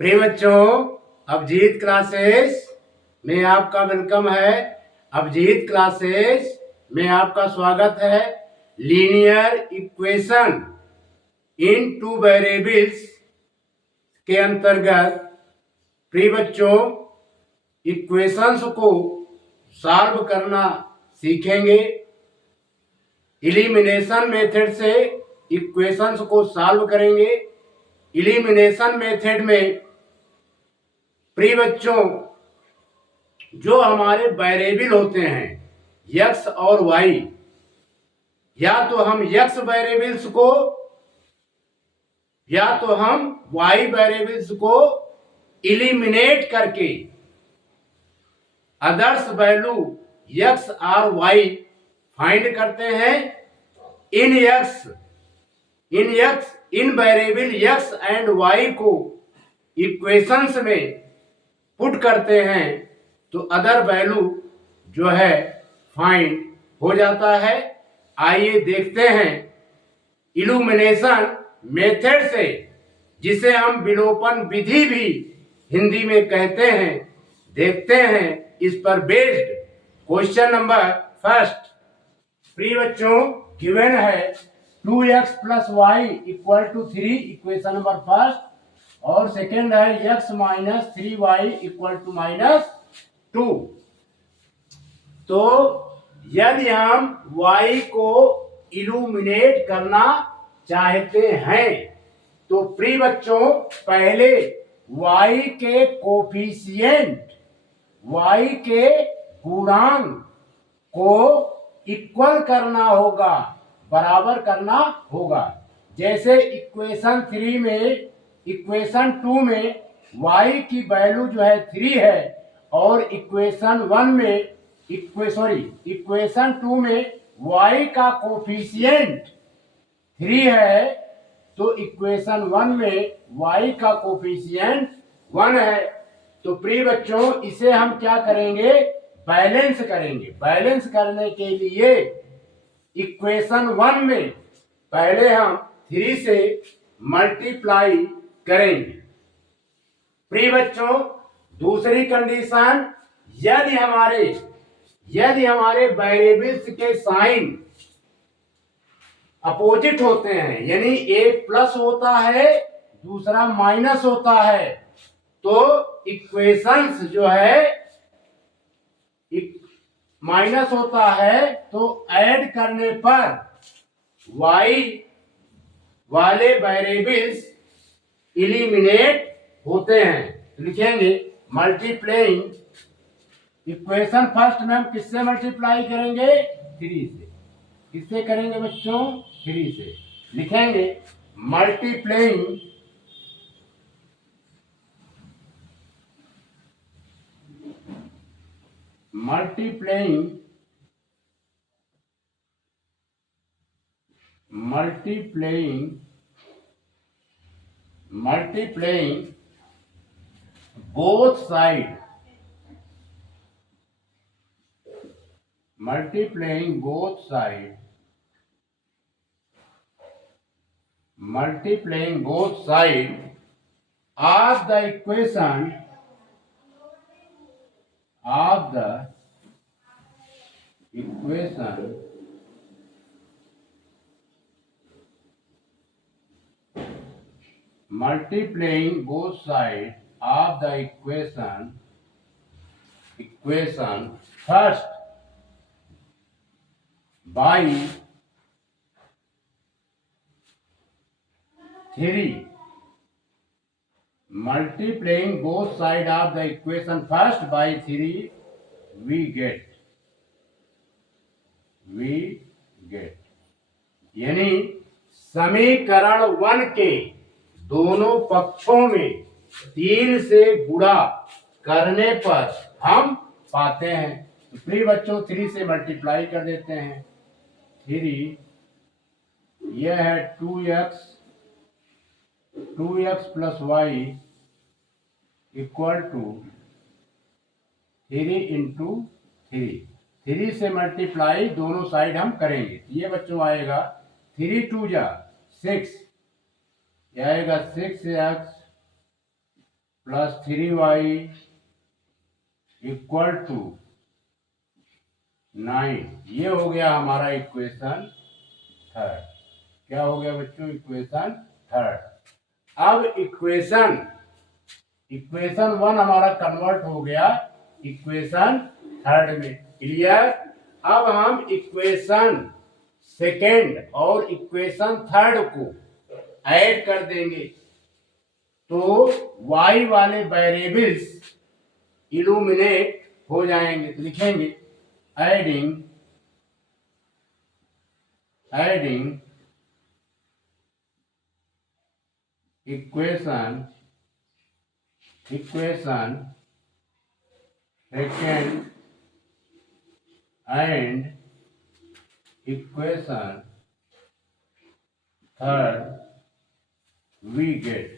प्रिय बच्चों, अभिजीत क्लासेस में आपका वेलकम है। अभिजीत क्लासेस में आपका स्वागत है। Linear equation in two variables के अंतर्गत प्रिय बच्चों इक्वेशंस को सॉल्व करना सीखेंगे। एलिमिनेशन मेथड से इक्वेशंस को सॉल्व करेंगे। एलिमिनेशन मेथड में प्रिय बच्चों जो हमारे वेरिएबल होते हैं x और y, या तो हम x वेरिएबल्स को या तो हम y वेरिएबल्स को एलिमिनेट करके अदर्स वैल्यू x और y फाइंड करते हैं। इन वेरिएबल x एंड y को इक्वेशंस में पुट करते हैं तो अदर वैल्यू जो है फाइंड हो जाता है। आइए देखते हैं इल्यूमिनेशन मेथड से, जिसे हम विलोपन विधि भी हिंदी में कहते हैं, देखते हैं इस पर बेस्ड क्वेश्चन नंबर फर्स्ट। प्रिय बच्चों गिवन है 2x plus y equal to 3, equation number first, और सेकेंड है x minus 3y equal to -2। तो यदि हम y को इल्यूमिनेट करना चाहते हैं तो प्रिय बच्चों पहले y के कोफिशिएंट, y के गुणांक को इक्वल करना होगा, बराबर करना होगा। जैसे इक्वेशन 2 में y की वैल्यू जो है 3 है और इक्वेशन 2 में y का कोफिशिएंट 3 है, तो इक्वेशन 1 में y का कोफिशिएंट 1 है। तो प्रिय बच्चों इसे हम क्या करेंगे, बैलेंस करेंगे। बैलेंस करने के लिए इक्वेशन 1 में पहले हम 3 से मल्टीप्लाई करेंगे। प्रिय बच्चों दूसरी कंडीशन, यदि हमारे वेरिएबल्स के साइन अपोजिट होते हैं, यानी एक प्लस होता है दूसरा माइनस होता है, तो इक्वेशंस जो है माइनस होता है तो ऐड करने पर y वाले वेरिएबल्स एलिमिनेट होते हैं। लिखेंगे मल्टीप्लाइंग इक्वेशन फर्स्ट में हम किससे मल्टीप्लाई करेंगे, 3 से। किससे करेंगे बच्चों, 3 से। लिखेंगे multiplying both side, of the equation multiplying both sides of the equation first by 3, multiplying both sides of the equation first by 3, we get यानी समीकरण 1 के दोनों पक्षों में 3 से गुणा करने पर हम पाते हैं। तो प्रिय बच्चों 3 से मल्टीप्लाई कर देते हैं। 3 यह है 2x plus y equal to 3 into 3 से मल्टीप्लाई दोनों साइड हम करेंगे। ये बच्चों आएगा 3 2 जा 6, यह आएगा 6x plus 3y equal to 9। ये हो गया हमारा इक्वेशन थर्ड। क्या हो गया बच्चों? Equation third. अब इक्वेशन वन हमारा कन्वर्ट हो गया इक्वेशन थर्ड में। क्लियर? अब हम इक्वेशन सेकेंड और इक्वेशन थर्ड को ऐड कर देंगे तो y वाले वेरिएबल्स इल्यूमिनेट हो जाएंगे। तो लिखेंगे adding equation second and equation third we get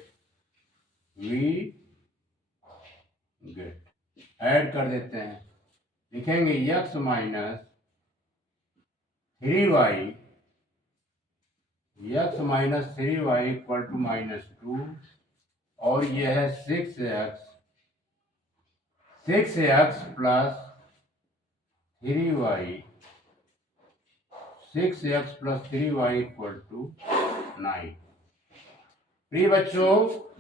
add कर देते हैं। लिखेंगे x minus 3y equal to -2 और यह है 6x plus 3y 6x+3y equal to 9। प्रिय बच्चों,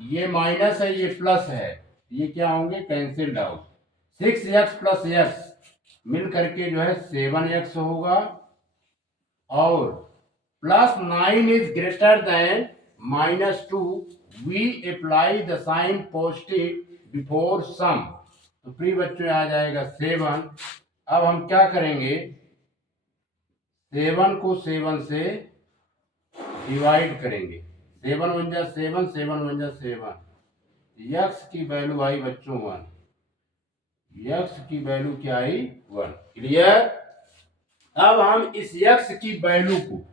ये माइनस है, ये प्लस है, ये क्या होंगे? Cancelled out. 6x plus x मिल करके जो है 7x होगा और plus 9 is greater than -2। We apply the sign positive before sum. तो प्रिय बच्चों आ जाएगा 7। अब हम क्या करेंगे? 7 को 7 से डिवाइड करेंगे। 7 1 जा 7, 7 1 जा 7। यक्स की वैल्यू आई बच्चों 1। यक्स की वैल्यू क्या आई? 1। क्लियर? अब हम इस यक्स की वैल्यू को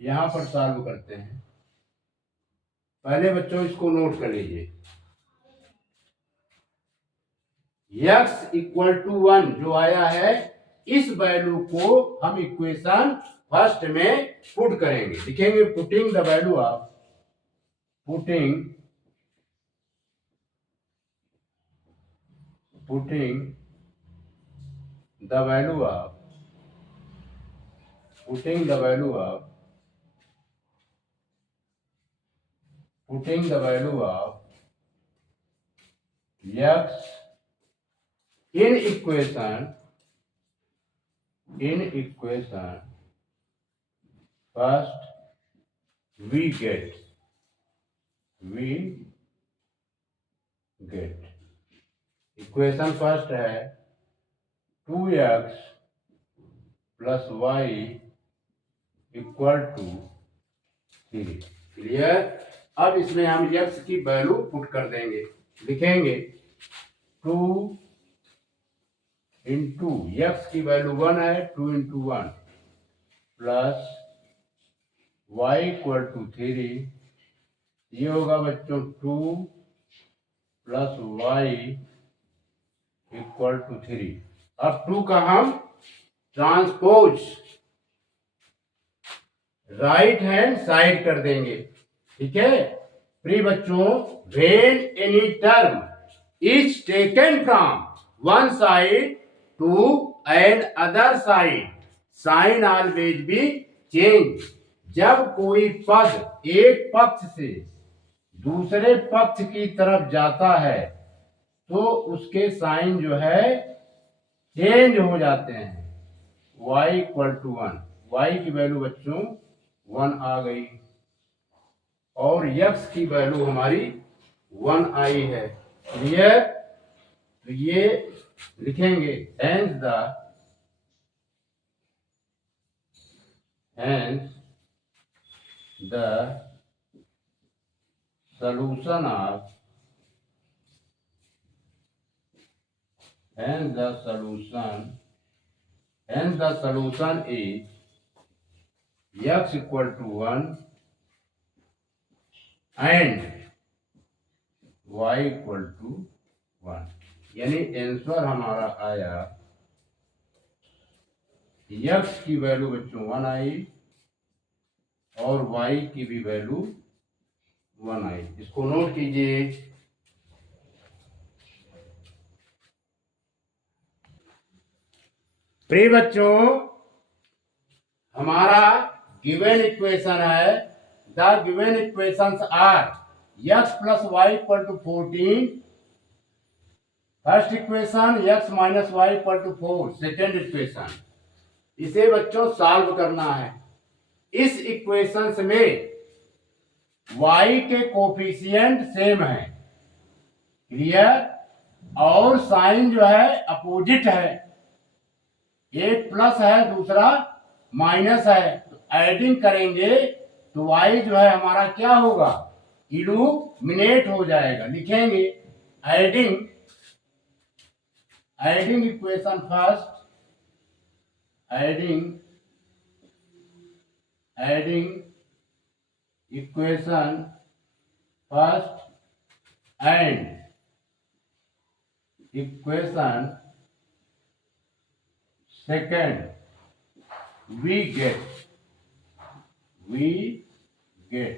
यहां पर सॉल्व करते हैं। पहले बच्चों इसको नोट कर लीजिए। यक्स इक्वल टू 1 जो आया है, इस वैल्यू को हम इक्वेशन फर्स्ट में पुट करेंगे। लिखेंगे putting the value of putting the value of x in equation first we get equation first है 2x plus y equal to 3। Clear? अब इसमें हम x की वैल्यू पुट कर देंगे। लिखेंगे 2 इंटू x की वैल्यू 1 है, 2 into 1 plus y equal to 3। ये होगा बच्चों 2 प्लस y इक्वल टू 3। अब 2 का हम ट्रांसपोज राइट हैंड साइड कर देंगे। ठीक है प्रिय बच्चों, when any term is taken from one side to another side, sign always be change. जब कोई पद एक पक्ष से दूसरे पक्ष की तरफ जाता है तो उसके साइन जो है चेंज हो जाते हैं। y इक्वल टू 1, y की वैल्यू बच्चों 1 आ गई और x की वैल्यू हमारी 1 आई है। क्लियर? तो ये लिखेंगे hence the solution of and the solution is x equal to 1 and y equal to 1। यानी आंसर हमारा आया x की वैल्यू बच्चों 1 आई और y की भी वैल्यू 1 आई। इसको नोट कीजिए। प्रिय बच्चों, हमारा गिवन इक्वेशन है, the given equations are x plus y equal to 14, first equation x minus y equal to 4, second equation. इसे बच्चों सॉल्व करना है। इस इक्वेशंस में y के कोफिशिएंट सेम है, क्लियर, और साइन जो है अपोजिट है, एक प्लस है दूसरा माइनस है, तो एडिंग करेंगे तो y जो है हमारा क्या होगा, इल्यूमिनेट हो जाएगा। लिखेंगे adding equation first, adding equation first and equation second, we get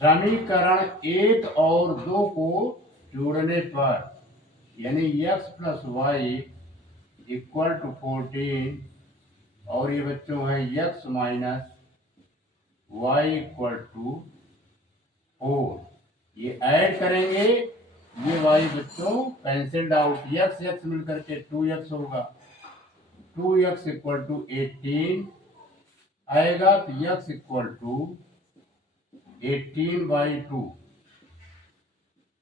समीकरण 1 और 2 को जोड़ने पर, यानी x plus y equal to 14 और ये बच्चों है x minus y equal to 4, ये ऐड करेंगे, ये y बच्चों कैंसिल्ड आउट, x मिलकर के 2x होगा, 2x इक्वल टू 18 आएगा, तो x इक्वल टू 18/2,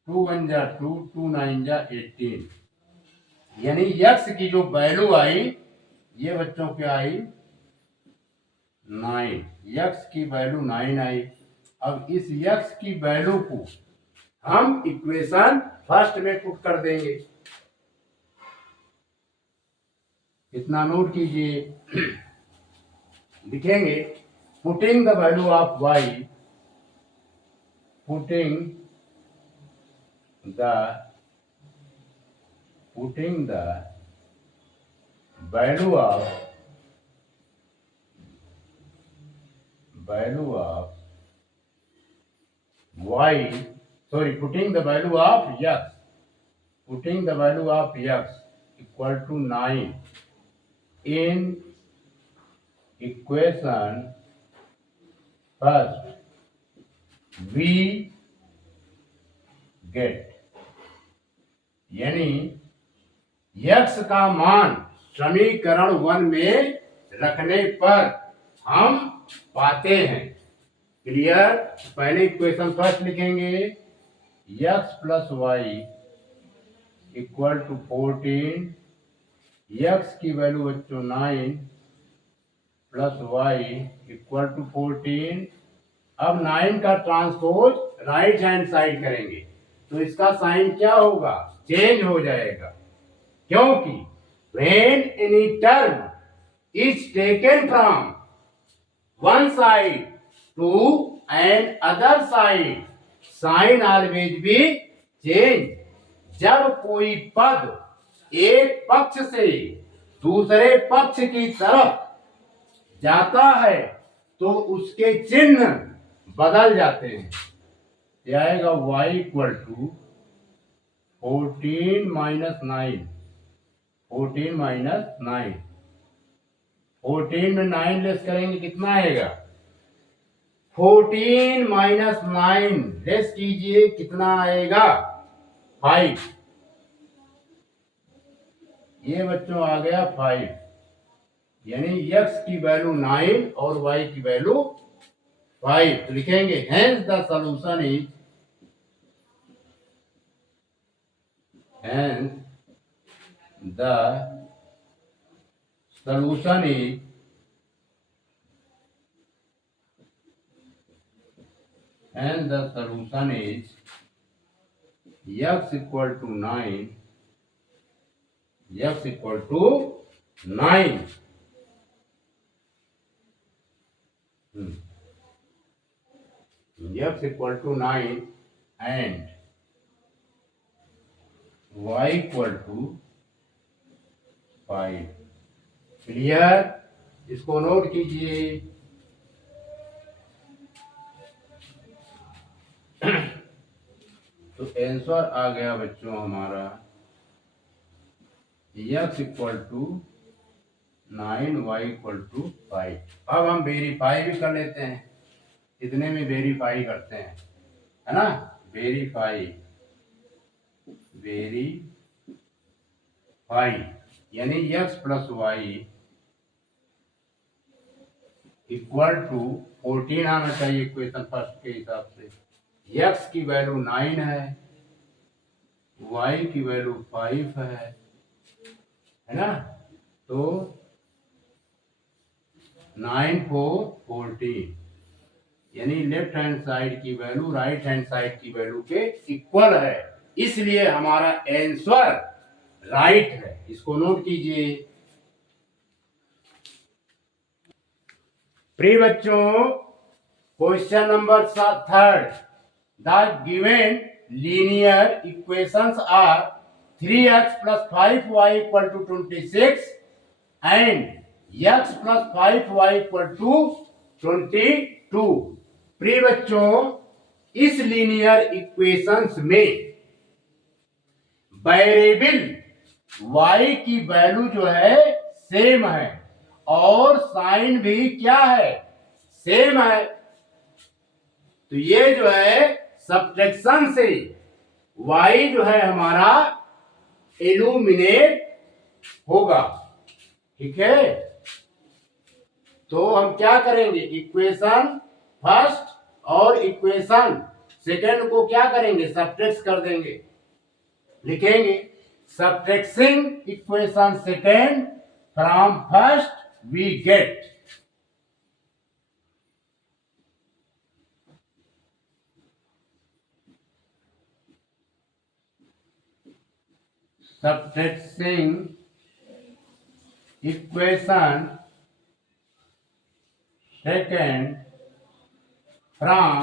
2 1 जा 2, 2 9 जा 18, यानी x की जो वैल्यू आई, ये बच्चों क्या आई, 9, x की वैल्यू 9 आई। अब इस x की वैल्यू को हम इक्वेशन फर्स्ट में पुट कर देंगे। इतना नोट कीजिए, लिखेंगे putting the value of y, putting the value of y, sorry, putting the value of x equal to 9 in equation first, we get, यानी x का मान समीकरण 1 में रखने पर हम पाते हैं, क्लियर। पहले इक्वेशन फर्स्ट लिखेंगे, x plus y equal to 14, x की वैल्यू बच्चों 9 प्लस वाई इक्वल टू 14। अब 9 का ट्रांसपोज राइट हैंड साइड करेंगे तो इसका साइन क्या होगा, चेंज हो जाएगा, क्योंकि when any term is taken from one side to an other side, sign always be change। जब कोई पद एक पक्ष से दूसरे पक्ष की तरफ जाता है तो उसके चिन्ह बदल जाते हैं। यह आएगा y equal to 14 minus 9, 14 minus 9, 14 में 9 लेस करेंगे कितना आएगा, 14 माइनस 9 लेस कीजिए कितना आएगा, 5। ये बच्चों आ गया 5, यानी x की वैल्यू 9 और y की वैल्यू 5। तो लिखेंगे hence the solution is, hence the solution is x equal to 9, x equal to 9, x equal to 9 and y equal to 5। Clear, इसको नोट कीजिए। तो आंसर आ गया बच्चों हमारा x equal to 9y equal to 5। अब हम वेरीफाई भी कर लेते हैं, इतने में वेरीफाई करते हैं, है ना। वेरीफाई यानी x plus y equal to 14 आना चाहिए इक्वेशन फर्स्ट के हिसाब से। x की वैल्यू 9 है, y की वैल्यू 5 है ना। तो 9 4 14 यानी लेफ्ट हैंड साइड की वैल्यू राइट हैंड साइड की वैल्यू के इक्वल है, इसलिए हमारा आंसर राइट है। इसको नोट कीजिए। प्रिय बच्चों, question number 3, the given linear equations are 3x plus 5y equal to 26 and x plus 5y equal to 22। प्रिय बच्चों, इस लीनियर इक्वेशंस में वेरिएबल y की वैल्यू जो है सेम है और साइन भी क्या है, सेम है। तो ये जो है सब्ट्रैक्शन से y जो है हमारा एलिमिनेट होगा, ठीक है। तो हम क्या करेंगे, इक्वेशन फर्स्ट और इक्वेशन सेकंड को क्या करेंगे, सब्ट्रैक्ट कर देंगे। लिखेंगे subtracting equation second from first we get subtracting equation second from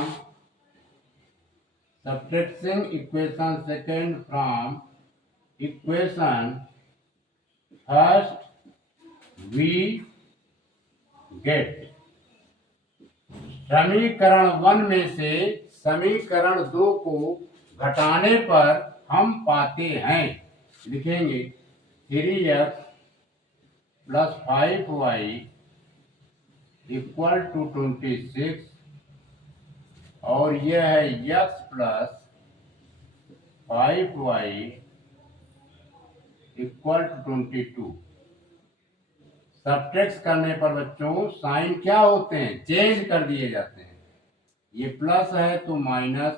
subtracting equation second from equation first we get। समीकरण 1 में से समीकरण 2 को घटाने पर हम पाते हैं। लिखेंगे 3x plus 5y equal to 26 और यह है x plus 5y equal to 22। Subtract करने पर बच्चों साइन क्या होते हैं, चेंज कर दिए जाते हैं। ये प्लस है तो माइनस,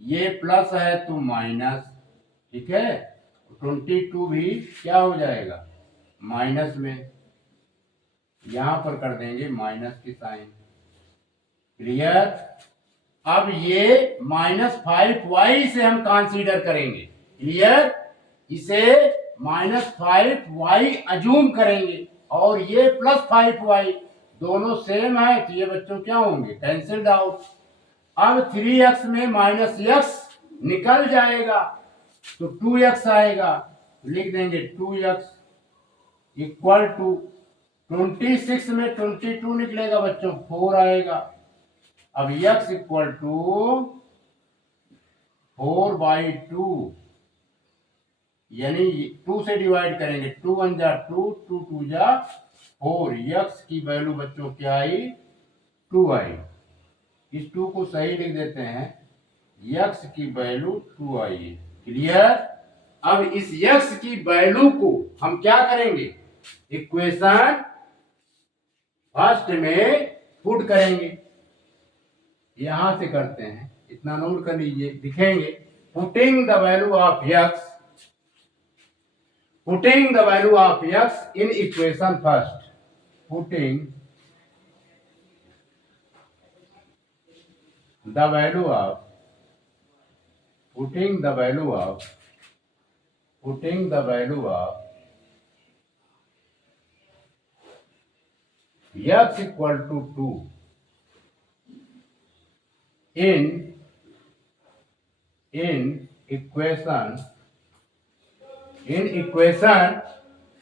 ये प्लस है तो माइनस, ठीक है। 22 भी क्या हो जाएगा, माइनस में, यहां पर कर देंगे माइनस की साइन। क्लियर। अब ये -5y से हम कंसीडर करेंगे। क्लियर। इसे -5y अजूम करेंगे और ये +5y दोनों सेम है, तो ये बच्चों क्या होंगे, कैंसिल्ड आउट। अब 3x में -x निकल जाएगा तो 2x आएगा, लिख देंगे 2x इक्वल टू 26 में 22 निकलेगा बच्चों, 4 आएगा। अब x इक्वल टू 4/2 यानी 2 से डिवाइड करेंगे, 2 1 जा 2, 2 2 जा 4। x की वैल्यू बच्चों क्या आई, 2 आई। इस 2 को सही लिख देते हैं, x की वैल्यू 2 आई। क्लियर। अब इस x की वैल्यू को हम क्या करेंगे, इक्वेशन फर्स्ट में पुट करेंगे। यहां से करते हैं, इतना नोट कर लीजिए। लिखेंगे putting the value of x, putting the value of x in equation first, putting the value of, putting the value of, putting the value of x equal to 2 in equation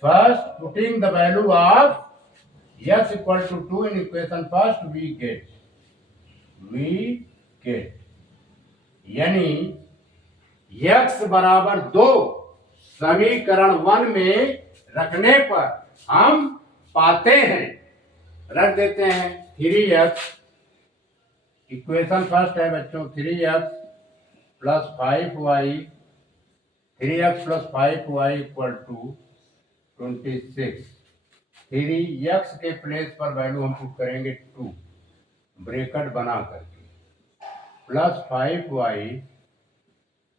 first, putting the value of x equal to 2 in equation first, we get यानी x बराबर 2 समीकरण 1 में रखने पर हम पाते हैं, रख देते हैं 3x, इक्वेशन फर्स्ट है बच्चों 3x plus 5y, 3x plus 5y equal to 26। 3x के प्लेस पर वैल्यू हम पुट करेंगे 2 ब्रैकेट बना करके, प्लस 5y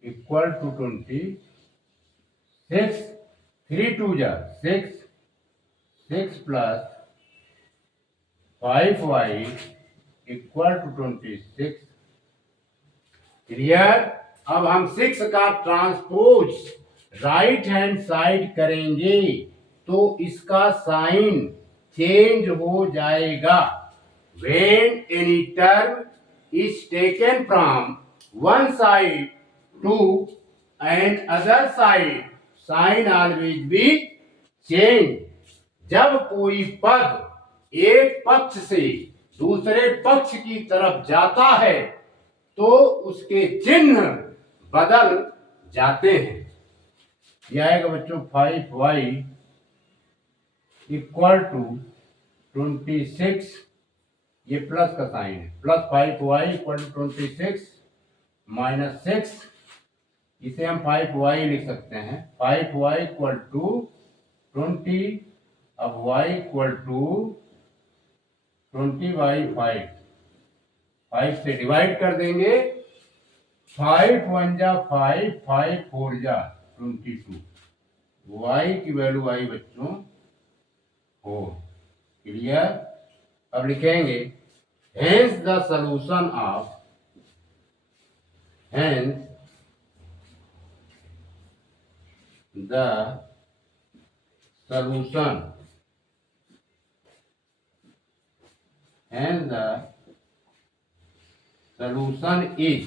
इक्वल टू 26, 3 2 जा 6, 6 plus 5y equal to 26। Clear. अब हम 6 का ट्रांसपोज राइट हैंड साइड करेंगे तो इसका साइन चेंज हो जाएगा। When any term is taken from one side to and other side, sign always be change। जब कोई पद एक पक्ष से दूसरे पक्ष की तरफ जाता है तो उसके चिन्ह बदल जाते हैं। यह आएगा बच्चों 5y इक्वल टू 26, ये प्लस का साइन है, plus 5y equal to 26 minus 6, इसे हम 5y लिख सकते हैं। 5y इक्वल टू 20, अब y इक्वल टू 20/5, 5 से डिवाइड कर देंगे, 5 1 जा 5, 5 4 जा 22, y की वैल्यू आई बच्चों 4। क्लियर। अब लिखेंगे hence the solution of hence the solution hence the solution is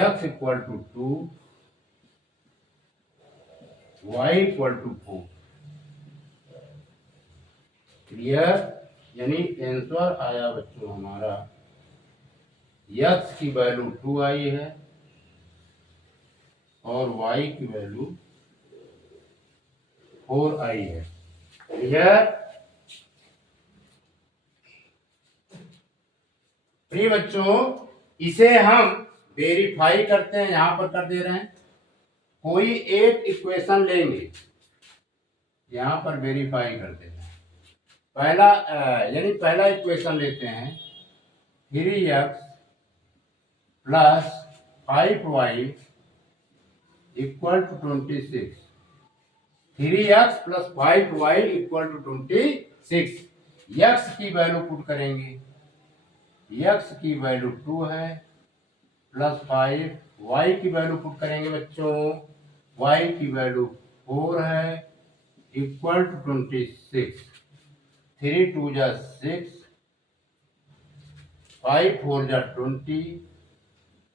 x equal to 2, y equal to 4। Clear. यानी आंसर आया बच्चों हमारा x की वैल्यू 2 आई है और y की वैल्यू 4 आई है। क्लियर। प्रिय बच्चों, इसे हम वेरीफाई करते हैं, यहां पर कर दे रहे हैं। कोई एक इक्वेशन लेंगे, यहां पर वेरीफाई कर दे रहे हैं। पहला इक्वेशन लेते हैं 3x plus 5y equal to 26, 3x plus 5y equal to 26। x की वैल्यू पुट करेंगे, x की वैल्यू 2 है, प्लस 5, y की वैल्यू पुट करेंगे बच्चों, y की वैल्यू 4 है, इक्वल टू 26। 3 2 जा 6, 5 4 जा 20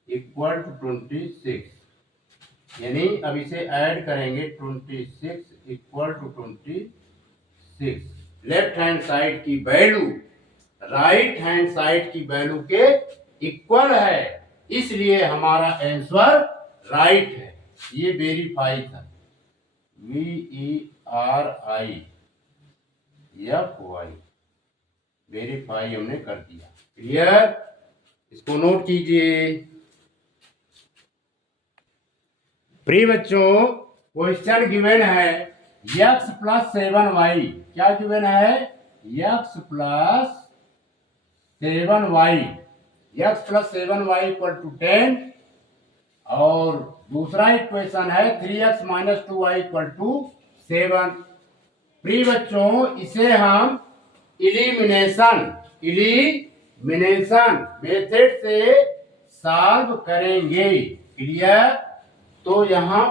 इक्वल टू 26। यानी अब इसे ऐड करेंगे 26 equal to 26। Left hand side की वैल्यू राइट हैंड साइड की वैल्यू के इक्वल है, इसलिए हमारा आंसर राइट है। ये वेरीफाई था, VERIFY, वेरीफाई हमने कर दिया। क्लियर। इसको नोट कीजिए। प्रिय बच्चों, क्वेश्चन गिवन है x प्लस 7y। क्या गिवन है? x plus 7y, x plus 7y equal to 10, और दूसरा इक्वेशन है 3x minus 2y equal to 7। प्रिय बच्चों, इसे हम इलिमिनेशन मेथड से सॉल्व करेंगे। क्लियर। तो यहाँ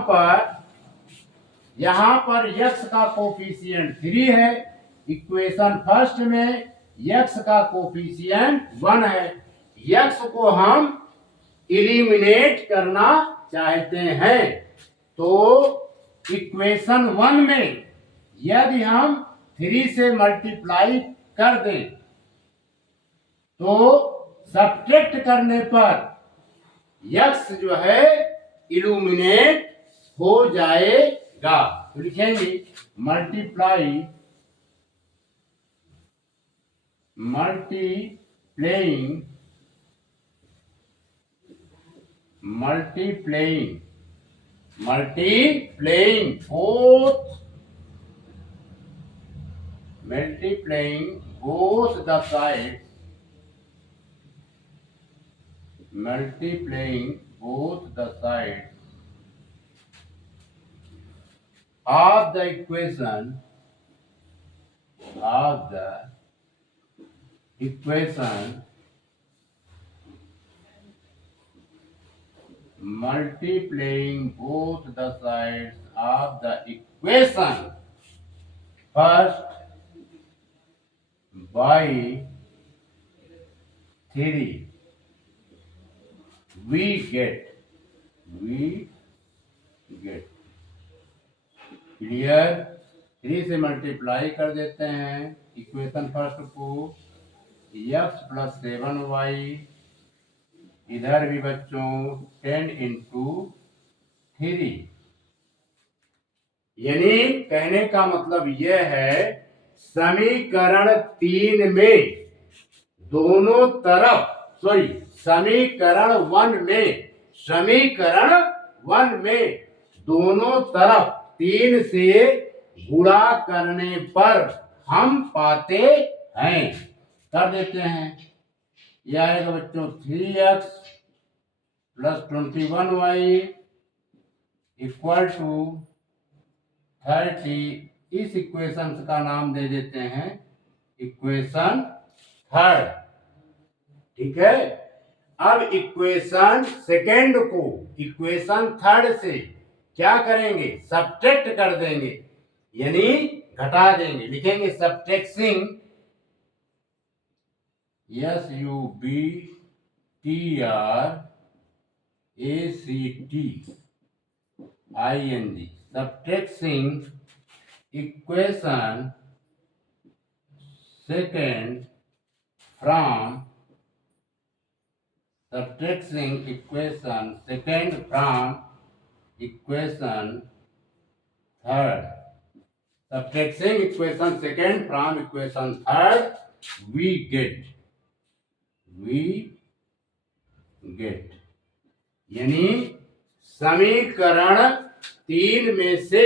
पर x का कोफिशिएंट 3 है, इक्वेशन फर्स्ट में x का कोफिशिएंट 1 है। x को हम इलिमिनेट करना चाहते हैं तो इक्वेशन 1 में यदि हम 3 से मल्टीप्लाई कर दें तो सब्ट्रैक्ट करने पर x जो है इल्यूमिनेट हो जाएगा। तो लिखेंगे multiply multiplying both the sides of the equation multiplying both the sides of the equation first by 3 we get clear. 3 से मल्टीप्लाई कर देते हैं इक्वेशन फर्स्ट को, x प्लस 7y, इधर भी बच्चों 10 इंटू 3। यानी कहने का मतलब यह है समीकरण 3 में दोनों तरफ समीकरण 1 में दोनों तरफ 3 से गुणा करने पर हम पाते हैं। कर देते हैं, यह आएगा बच्चों 3x plus 21y equal to 30। इस इक्वेशन का नाम दे देते हैं इक्वेशन थर्ड। ठीक है, अब इक्वेशन सेकेंड को इक्वेशन थर्ड से क्या करेंगे, सब्ट्रैक्ट कर देंगे, यानी घटा देंगे। लिखेंगे subtracting SUBTRACTING subtracting equation second from equation third. Subtracting equation second from equation third, we get यानी समीकरण 3 में से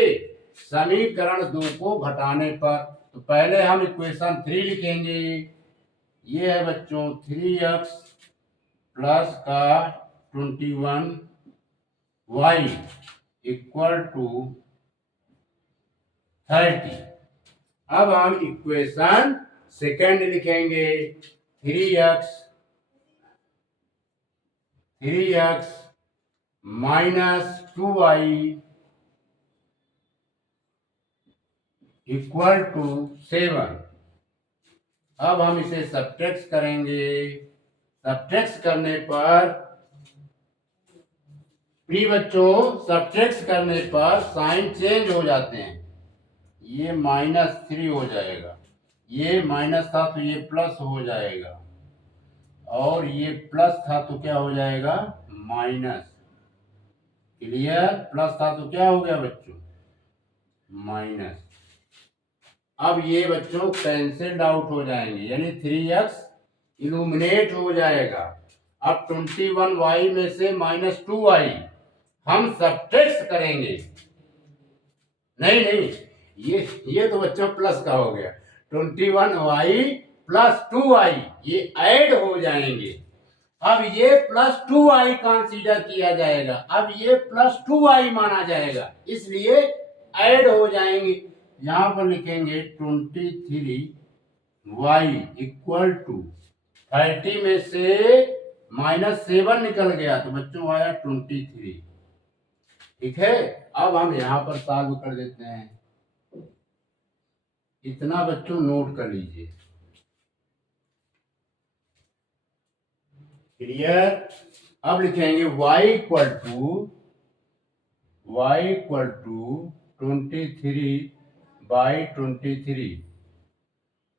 समीकरण 2 को घटाने पर, तो पहले हम इक्वेशन 3 लिखेंगे। ये है बच्चों 3x प्लस का 21y इक्वल टू 30। अब हम इक्वेशन सेकेंड लिखेंगे 3x minus 2y equal to 7। अब हम इसे सब्ट्रैक्ट करेंगे। सब्ट्रैक्ट करने पर सब्ट्रैक्ट करने पर साइन चेंज हो जाते हैं। ये -3 हो जाएगा, ये माइनस था तो ये प्लस हो जाएगा, और ये प्लस था तो क्या हो जाएगा, माइनस। क्लियर, प्लस था तो क्या हो गया बच्चों, माइनस। अब ये बच्चों कैंसिल्ड आउट हो जाएंगे, यानी 3x इल्यूमिनेट हो जाएगा। अब 21y में से -2y हम सब्ट्रैक्ट करेंगे। नहीं, ये तो बच्चों प्लस का हो गया। 21y प्लस 2y ये ऐड हो जाएंगे। अब ये प्लस 2y कंसीडर किया जाएगा, अब ये प्लस 2y माना जाएगा, इसलिए ऐड हो जाएंगे। यहां पर लिखेंगे 23y इक्वल टू 30 में से -7 निकल गया तो बच्चों आया 23। ठीक है, अब हम यहां पर सॉल्व कर देते हैं। इतना बच्चों नोट कर लीजिए। क्लियर, अब लिखेंगे y equal to 23/23,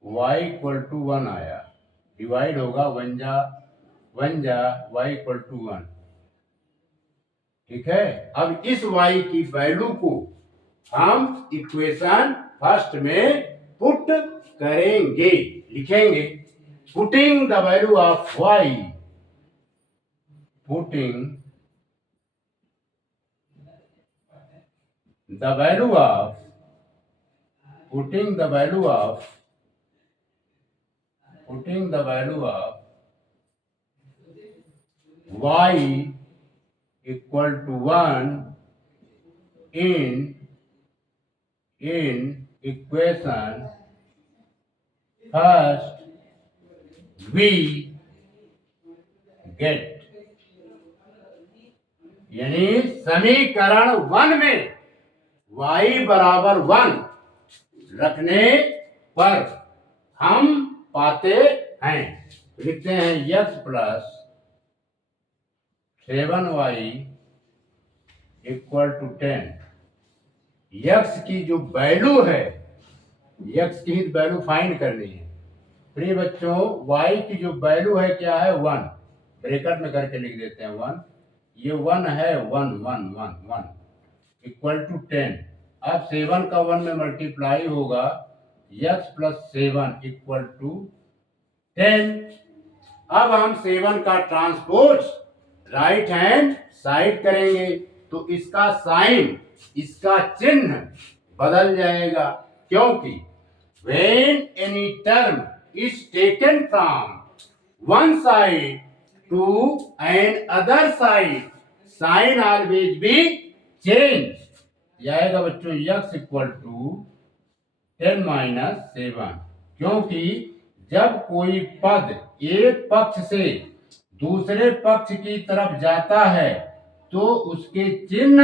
y equal to 1 आया, डिवाइड होगा 1 जा y इक्वल टू 1। ठीक है, अब इस y की वैल्यू को हम इक्वेशन फर्स्ट में पुट करेंगे, लिखेंगे putting the value of y, putting the value of putting the value of y equal to 1 in equation first we get, यानी समीकरण 1 में y बराबर 1 रखने पर हम पाते हैं, लिखते हैं x plus 7y equal to 10। x की जो वैल्यू है, x की वैल्यू फाइंड करनी है। प्रिय बच्चों, y की जो वैल्यू है क्या है 1, ब्रैकेट में करके लिख देते हैं 1, ये 1 है, 1 1 1 1 इक्वल टू 10। अब 7 का 1 में मल्टीप्लाई होगा, x प्लस 7 इक्वल टू 10। अब हम 7 का ट्रांसपोज राइट हैंड साइड करेंगे तो इसका साइन, इसका चिन्ह बदल जाएगा, क्योंकि when any term is taken from one side to an other side, sign always be change। यह आएगा बच्चों x इक्वल टू 10 माइनस 7, क्योंकि जब कोई पद एक पक्ष से दूसरे पक्ष की तरफ जाता है तो उसके चिन्ह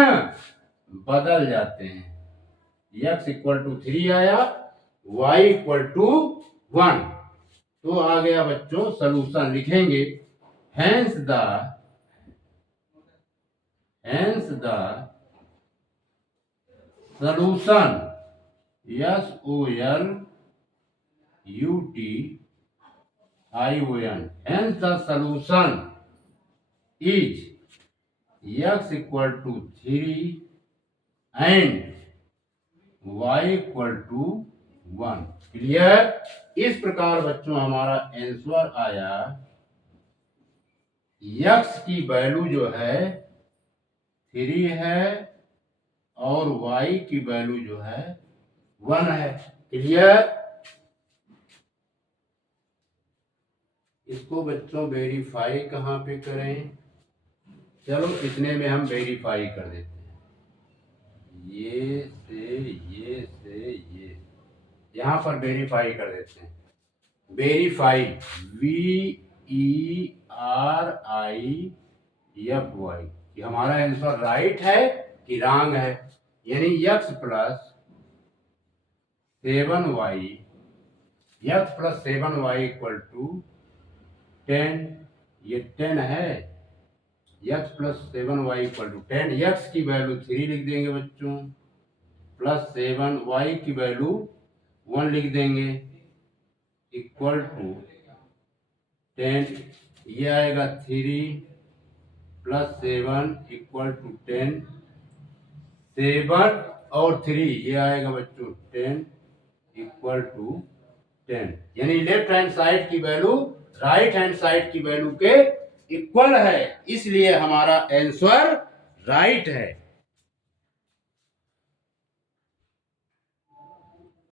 बदल जाते हैं। x इक्वल टू 3 आया, y इक्वल टू 1, तो आ गया बच्चों सलूशन, लिखेंगे hence the solution SOLUTION, hence the solution is x equal to 3 and y equal to 1। Clear? इस प्रकार बच्चों हमारा आंसर आया, x की वैल्यू जो है 3 है और y की वैल्यू जो है 1 है। क्लियर? इसको बच्चों वेरीफाई कहाँ पे करें? चलो इतने में हम वेरीफाई कर देते हैं, ये से ये यहाँ पर वेरीफाई कर देते हैं। वेरीफाई VERIFY, कि हमारा आंसर राइट है कि रॉन्ग है, यानी x plus 7y equal to 10, ये 10 है, x plus 7y equal to 10, x की वैल्यू 3 लिख देंगे बच्चों, प्लस 7y की वैल्यू 1 लिख देंगे, इक्वल टू 10, ये आएगा 3 प्लस 7 इक्वल टू 10, 7 और 3 ये आएगा बच्चों 10 इक्वल टू 10, यानी लेफ्ट हैंड साइड की वैल्यू राइट हैंड साइड की वैल्यू के इक्वल है, इसलिए हमारा आंसर राइट है।